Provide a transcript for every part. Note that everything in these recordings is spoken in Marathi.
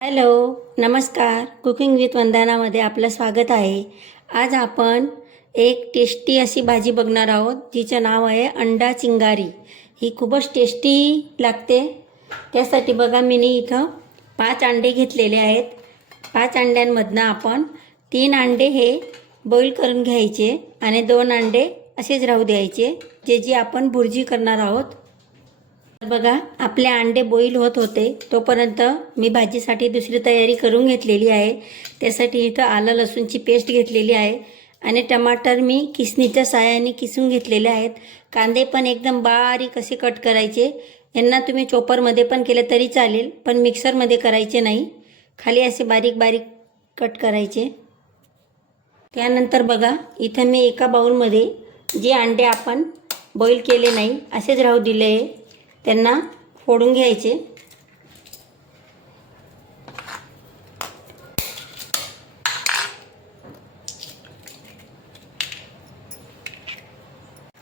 हॅलो, नमस्कार. कुकिंग विथ वंदनामध्ये आपलं स्वागत आहे. आज आपण एक टेस्टी अशी भाजी बघणार आहोत, जिचं नाव आहे अंडा चिंगारी. ही खूपच टेस्टी लागते. त्यासाठी बघा, मी इथं 5 अंडे घेतलेले आहेत. 5 अंड्यांमधनं आपण 3 अंडे हे बॉईल करून घ्यायचे आणि 2 अंडे असेच राहू द्यायचे, जे आपण भुर्जी करणार आहोत. बघा, आपले अंडे बॉईल होत होते तोपर्यंत मी भाजीसाठी दुसरी तयारी करून घेतलेली आहे. त्यासाठी इथं आलं लसूणची पेस्ट घेतलेली आहे आणि टमाटर मी किसणीच्या साहाय्याने किसून घेतलेले आहेत. कांदे पण एकदम बारीक असे कट करायचे. यांना तुम्ही चॉपरमध्ये पण केले तरी चालेल, पण मिक्सरमध्ये करायचे नाही. खाली असे बारीक बारीक कट करायचे. त्यानंतर बघा, इथं मी एका बाउलमध्ये जे अंडे आपण बॉईल केले नाही असेच राहू दिले आहे, त्यांना फोडून घ्यायचे.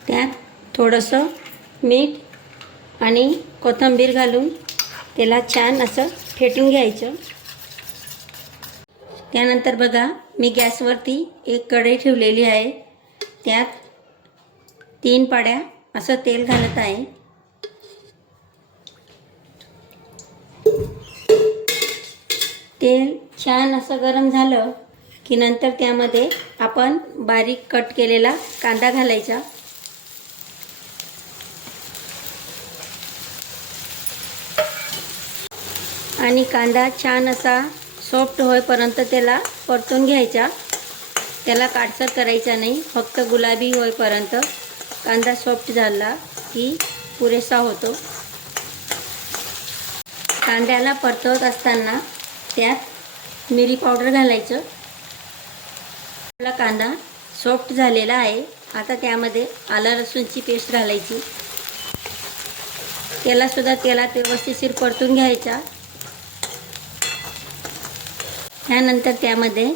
त्यात थोडंसं मीठ आणि कोथिंबीर घालून त्याला छान असं फेटून घ्यायचं. त्यानंतर बघा, मी गॅसवरती एक कढई ठेवलेली आहे. त्यात 3 पाड्या असं तेल घालत आहे. तेल छान असं गरम झालं की नंतर त्यामध्ये आपण बारीक कट केलेला कांदा घालायचा. आणि कांदा छान असा सॉफ्ट होईपर्यंत त्याला परतून घ्यायचा. त्याला काटसर करायचा नाही, फक्त गुलाबी होईपर्यंत. कांदा सॉफ्ट झाला की पुरेसा होतो. कांद्याला परतवत असताना त्यात मिरी पावडर घालायचं. आपला कांदा सॉफ्ट झालेला आहे. आता त्यामध्ये आलं लसूणची पेस्ट घालायची. त्यालासुद्धा तेलात व्यवस्थितशीर परतून घ्यायचा. त्यानंतर त्यामध्ये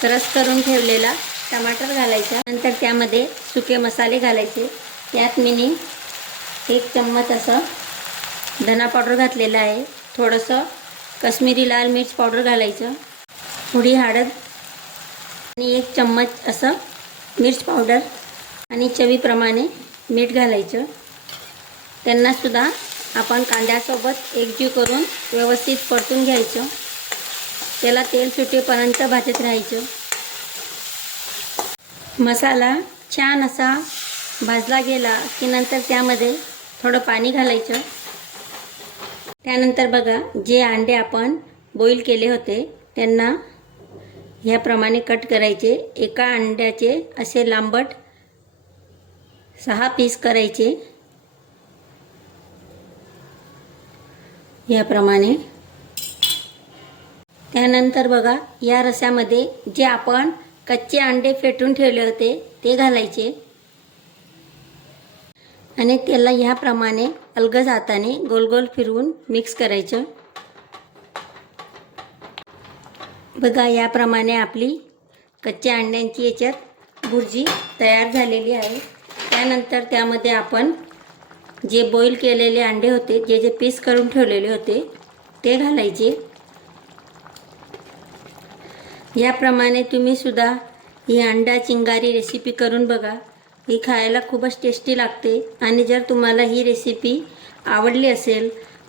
क्रश करून ठेवलेला टमाटर घालायचा. नंतर त्यामध्ये सुके मसाले घालायचे. त्यात मी 1 चम्मच असं धना पावडर घातलेला आहे. थोडंसं काश्मीरी लाल मिर्च पावडर घालायचं. थोडी हळद आणि 1 चम्मच असं मिर्च पावडर आणि चवीप्रमाणे मीठ घालायचं. त्यांनासुद्धा आपण कांद्यासोबत एकजीव करून व्यवस्थित परतून घ्यायचं. त्याला तेल सुटेपर्यंत भाजत राहायचं. मसाला छान असा भाजला गेला की नंतर त्यामध्ये थोडं पाणी घालायचं. त्यानंतर बघा, जे अंडे आपण बॉईल केले होते त्यांना ह्याप्रमाणे कट करायचे. एका अंड्याचे असे लांबट 6 पीस करायचे याप्रमाणे. त्यानंतर बघा, या रस्यामध्ये जे आपण कच्चे अंडे फेटून ठेवले होते ते घालायचे आणि त्याला ह्याप्रमाणे अलगद हाताने गोल गोल फिरवून मिक्स करायचं. बघा, याप्रमाणे आपली कच्च्या अंड्यांची याच्यात भुर्जी तयार झालेली आहे. त्यानंतर त्यामध्ये आपण जे बॉईल केलेले अंडे होते, जे पीस करून ठेवलेले होते ते घालायचे. याप्रमाणे तुम्हीसुद्धा ही अंडा चिंगारी रेसिपी करून बघा. ही खायला खूपच टेस्टी लागते. आणि जर तुम्हाला ही रेसिपी आवडली असेल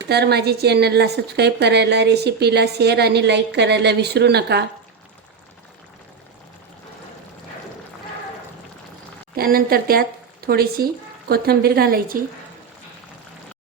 तर माझी चॅनलला सबस्क्राईब करायला, रेसिपीला शेअर आणि लाईक करायला विसरू नका. त्यानंतर त्यात थोडीशी कोथिंबीर घालायची.